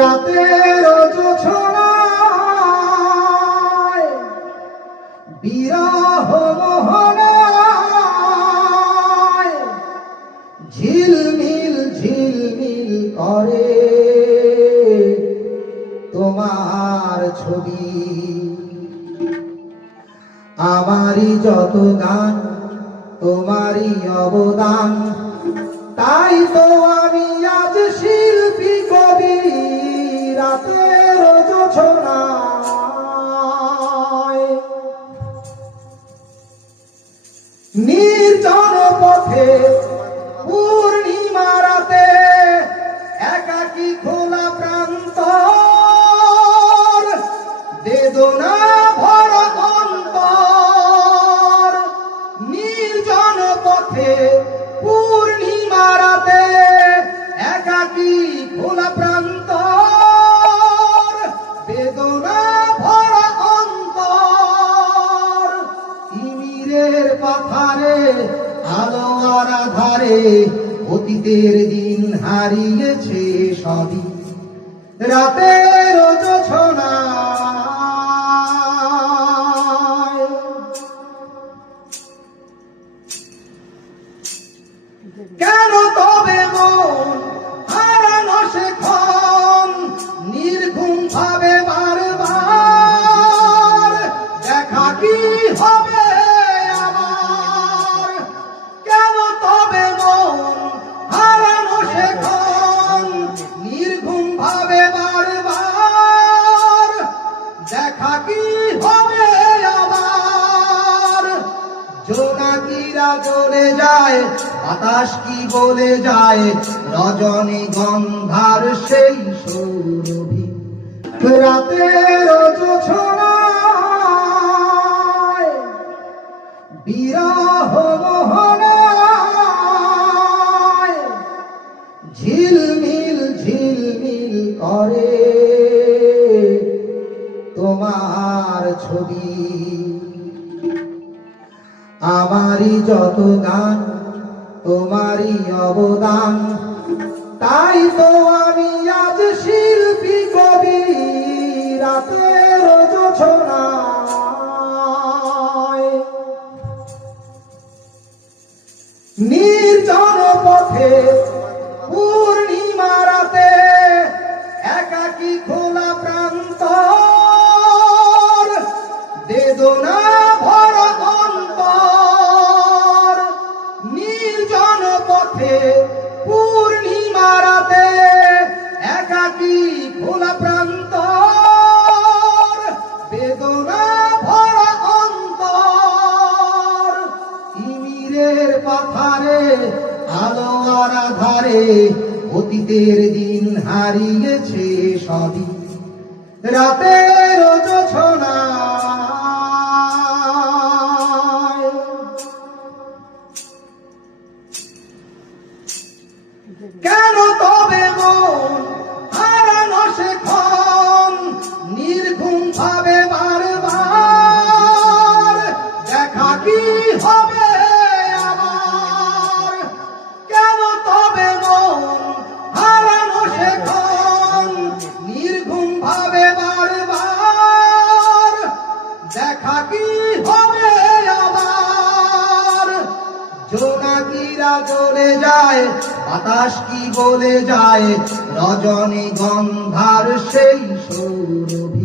রাতের জোছনায় বিরহ মোহনায় ঝিলমিল ঝিলমিল করে তোমার ছবি। আমারই যত গান তোমারই অবদান, তাই তো আমি আজ শিল্পী কবি। রাতের জোছনায় নির্জন পথে পূর্ণিমা রাতে একাকী খোলা প্রান্তর, বেদনা ভরা অন্তর। নির্জন পথে পূর্ণিমা রাতে একাকী খোলা প্রান্তর, বেদনা ভরা অন্তর। তিমিরের পাথারে আলো আর আধারে অতীতের দিন হারিয়েছে সবই। রাতের জোছনায় কেন তবে মন হারানো সেক্ষণ নির্ঘুম ভাবে বারবার? দেখা কি হবে আবার? কেন তবে মন হারানো সেক্ষণ নির্ঘুম ভাবে বারবার? দেখা কি হবে আবার? জোনাকিরা জ্বলে যায়, বাতাস কি বলে যায়, রজনী গন্ধার সেই সৌরভী। রাতের জোছনায় বিরহ মোহনায় ঝিলমিল ঝিলমিল করে তোমার ছবি। আমারই যত গান তোমারই অবদান, তাই তো আমি আজ শিল্পী কবি। রাতের জোছনায় নির্জন পথে পূর্ণিমা রাতে একাকী খোলা প্রান্তর, বেদনা ভরা অন্তর। নির্জন পথে পূর্ণিমা রাতে একাকী খোলা প্রান্তর, বেদনা ভরা অন্তর। তিমিরের পাথারে আলো আর আধারে অতীতের দিন হারিয়েছে সবই। রাতের জোছনায় কেন তবে মন হারানো সেক্ষণ নির্ঘুম ভাবে বারবার? দেখা কি হবে আবার? কেন তবে মন হারানো সেক্ষণ নির্ঘুম ভাবে বারবার? দেখা কি হবে আবার? জোনাকিরা জ্বলে যায়, বাতাস কি বলে যায়, রজনী গন্ধার সেই সৌরভী।